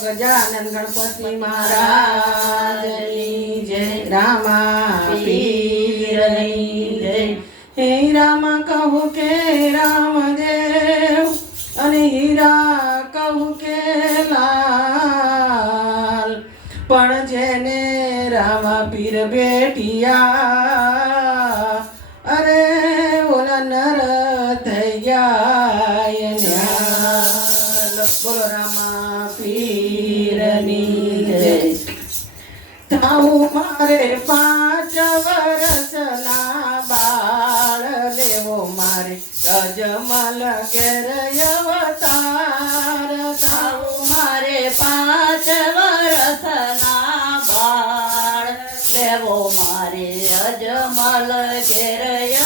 ગજાનન ગણપતિ મહારાજની જય રામા પીરની જય હે રામા કહું કે રામદેવ અને હીરા કહું કે લાલ પણ જેને રામા પીર બેટિયા અરે ઓલા નર થઈ ગયા ન્યાલ બોલો રામા પીરની જય થાઉં મારે 5 વર્ષના બાળ લેવો મારે અજમલ ઘેર અવતાર થાઉં મારે 5 વર્ષના બાળ લેવો મારે અજમલ ઘેર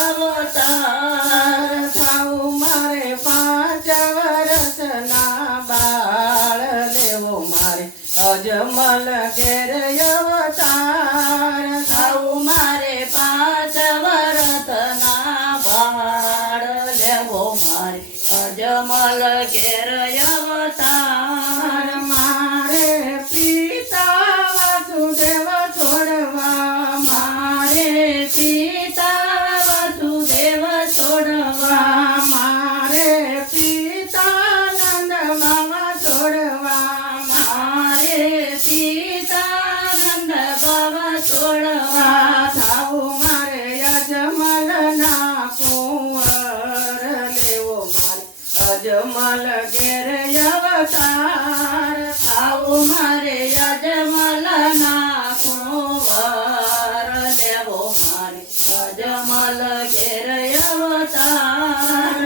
અવતાર થાઉં મારે 5 વર્ષના બાળ લેવો મારે અજમલ ઘેર અવતાર થાઉં મારે 5 વર્ષના બાળ લેવો મારે અજમલ ઘેર અવતાર મારે પિતા વાસુદેવ છોડવા મારે પિતા વસુદેવ છોડવા મારે પિતા નંદ મામા છોડવા મારે પિતા નંદ બાબા છોડવા થાવું મારે અજમલ ના કુંવર લેવો મારે અજમલ ઘેર અવતાર થાવું મારે અજમલ ના કુંવર લેવો મારે અજમલ ઘેર અવતાર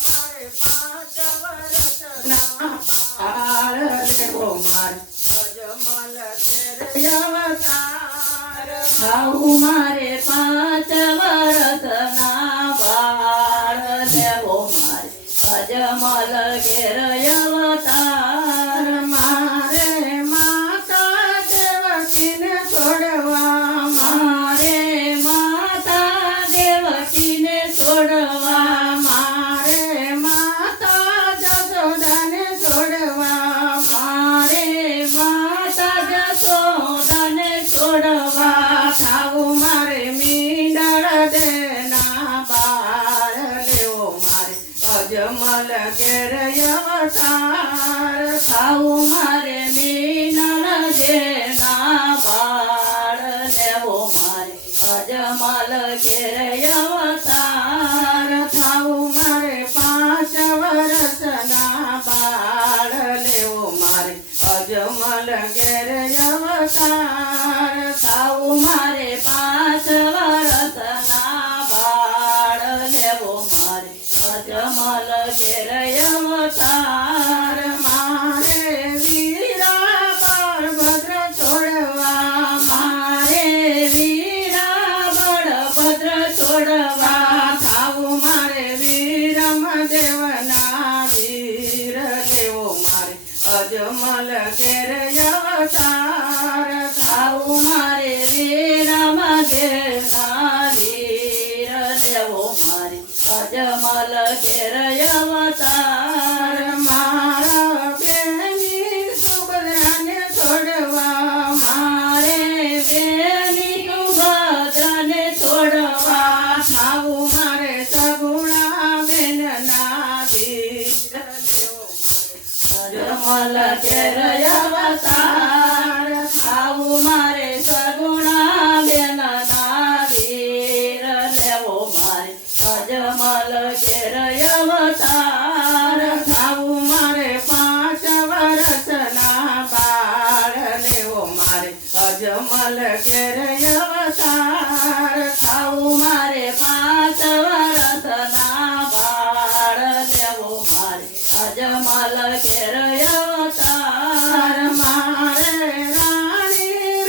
મારે 5 વર્ષના બાળ લેવો મારે અજમલ ઘેર અવતાર થાવું મારે 5 વર્ષના બાળ લેવો મારે અજમલ ઘેર અવતાર મારે માતા દેવકીને છોડવા મારે માતા દેવકીને છોડવા મારે માતા જશોદાને છોડવા મારે માતા જશોદાને છોડવા થાવું મારે મીંડળ દેના બાળ લેવો મારે અજમલ ઘેર અવતાર થાવું મારે મીનળ જેના બાળ લેવો મારે અજમલ ઘેર અવતાર થાવું મારે 5 વર્ષના બાળ લેવો મારે અજમલ ઘેર અવતાર થાવું મારે 5 વર્ષના બાળ લેવો મારે અજમલ ઘેર અવતાર મારે વીરા બળભદ્ર છોડવા મારે વીરા બળભદ્ર છોડવા થાવું મારે વીરમ દેવના વીર લેવો મારે અજમલ ઘેર અવતાર થાવું મારે વીરમ દેવના વીર લેવો મારે અજમલ ઘેર અવતાર મારા બેની સુભદ્રાને છોડવા મારે બેની સુભદ્રાને છોડવા થાવું મારે સગુણા બેનના વીર લેવો અજમલ ઘેર અવતાર થાવું મારે સગુણા બેનના વીર લેવો મારે અજમલ ઘેર અવતાર થાવું મારે 5 વર્ષના બાળ લેવો મારે અજમલ ઘેર અવતાર થાવું મારે 5 વર્ષના બાળ લેવો મારે અજમલ ઘેર અવતાર મારે રાણી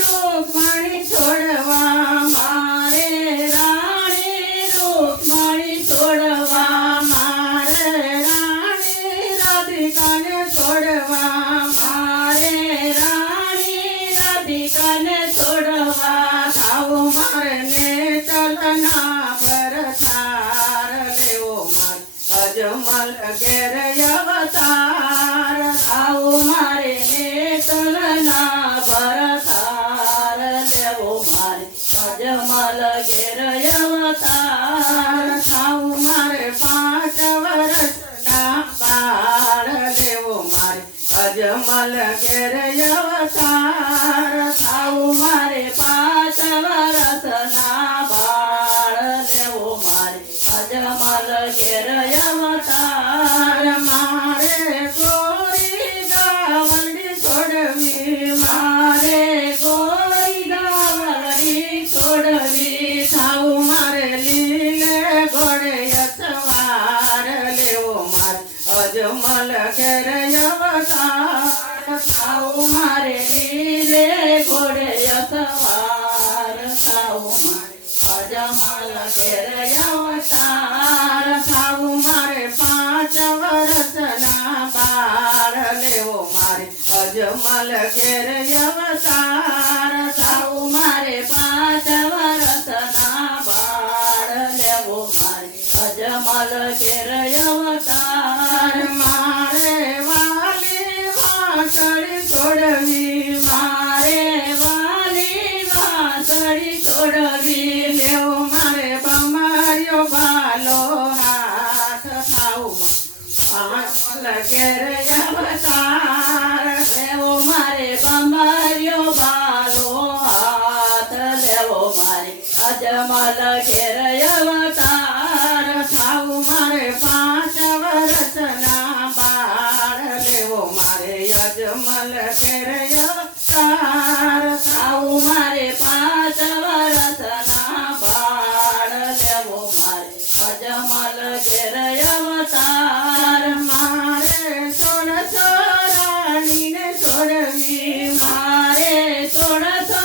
અજમલ ઘેર અવતાર થાવું મારે 5 વર્ષના બાળ લેવો મારે અજમલ ઘેર અવતાર મારે ગોરી ગાવલડી છોડવી મારે ગોરી ગાવલડી છોડવી થાવું મારે લીલે ઘોડે અસવાર લેવો મારે અજમલ ઘેર અવતાર થાવું મારે લીલે ઘોડે સવાર થાવું મારે અજમલ ઘેર અવતાર થાવું મારે 5 વર્ષના બાળ લેવો મારે અજમલ ઘેર અવતાર થાવું મારે 5 વર્ષના બાળ લેવો મારે અજમલ ઘેર અવતાર મારે વાલી વાસળી છોડવી મારે વાલી વાસળી છોડવી લેવો મારે બમાર્યો બાલો હાથ થાવું અજમલ ઘેર અવતાર લેવો મારે બમર્યો બાલો હાથ લેવો મારે અજમલ ઘેર અવતાર થાવું મારે 5 વર્ષના બાળ લેવો મારે અજમલ ઘેર અવતાર થાવું મારે 5 વર્ષના બાળ લેવો મારે અજમલ ઘેર અવતાર મારે રાણીને છોડવી મારે 16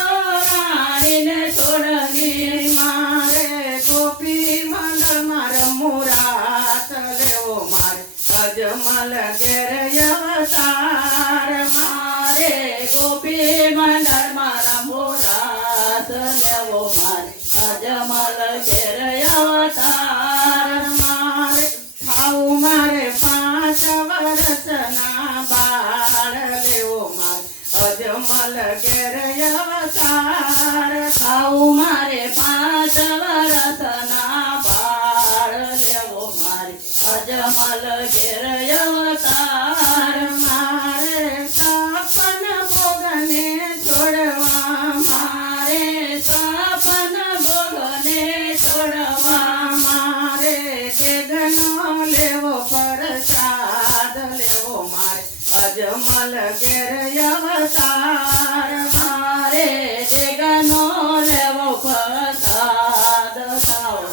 રાણીને છોડવી મારે ગોપી મંડળ મારે મુરાત લેવો મારે અજમલ ઘેર અવતાર મારે ગોપી મંડળ મારા મોરાત લેવો મારે અજમલ ઘેર અવતાર મારે ખાવું મારે 5 વર્ષના બાળ લેવો મારે અજમલ ઘેર અવતાર ખાવું મારે 5 વર્ષના બાળ લેવો મારે અજમલ ઘેર અવતાર મારે સપન ભોગને છોડવા મારે સપન ભોગને છોડવા મારે દેગનો લેવો પ્રસાદ લેવો મારે અજમલ ઘેર અવતાર મારે દેગનો લેવો પ્રસાદ થાવ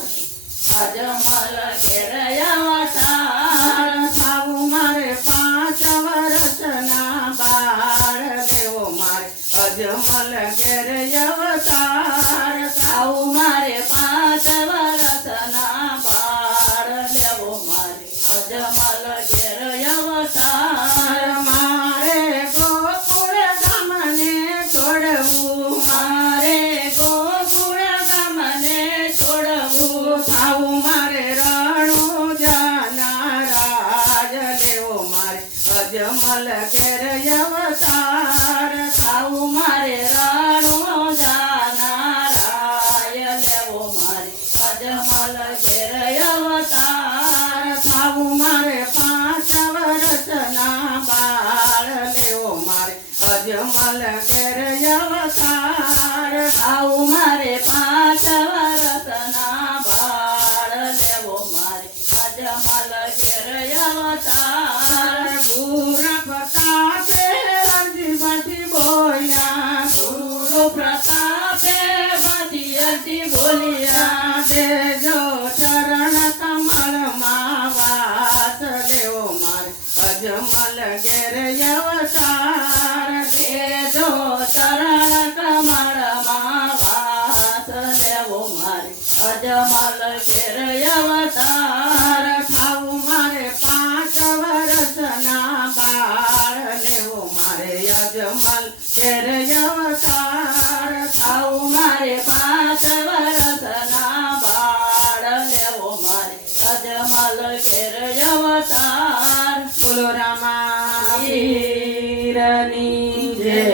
અજમલ ઘેર અવતાર થાવું મારે 5 વર્ષના બાળ લેવો મારે અજમલ ઘેર અવતાર થાવું મારે 5 વર્ષના બાળ લેવો મારે અજમલ ઘેર અવતાર મારે ગોકુળ ગામને છોડવું મારે ગોકુળ ગામને છોડવું થાવું મારે રણુજાના રાજ લેવો મારે અજમલ ઘેર અવતાર થાવું મારે રાણો જાનારાય લેવો મારે અજમલ ઘેર અવતાર થાવું મારે 5 વર્ષના બાળ લેવો મારે અજમલ ઘેર અવતાર થાવું મારે 5 વર્ષના બાળ લેવો મારે અજમલ ઘેર અવતાર ગુર પ્રતાપે રણજીભાથી બોલ્યા ગુરુ પ્રતાપે બધી અતિ બોલ્યા દેજો ચરણ કમળમાં વાસ લેવો મારે અજમલ ઘેર અવતાર દેજો ચરણ કમળમાં વાસ લેવો મારે અજમલ ઘેર અવતાર થાવું મારે 5 વર્ષના બાળ લેવો મારે અજમલ ઘેર અવતાર થાવું મારે 5 વર્ષના બાળ લેવો મારે અજમલ ઘેર અવતાર બોલો રામા પીરની જય